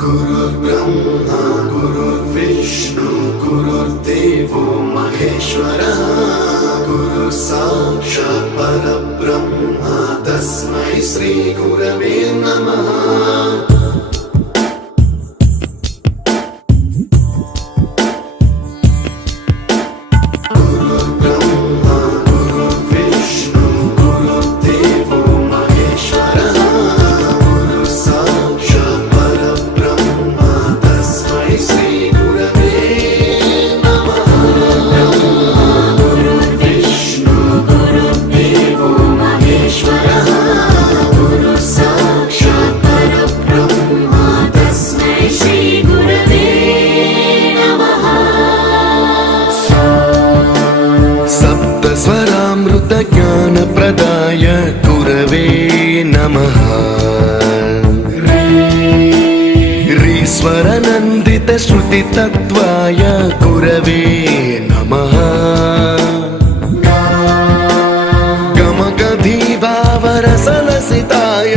गुरुर्ब्रह्मा गुरुर्विष्णु गुरुर्देवो महेश्वरः गुरु साक्षात् परब्रह्म तस्मै श्री गुरवे नमः। स्वरामृत ज्ञान प्रदाय गुरवे नमः। ऋस्वर नन्दित श्रुति तत्त्वाय गुरवे नमः। गमगधीभावरसलसिताय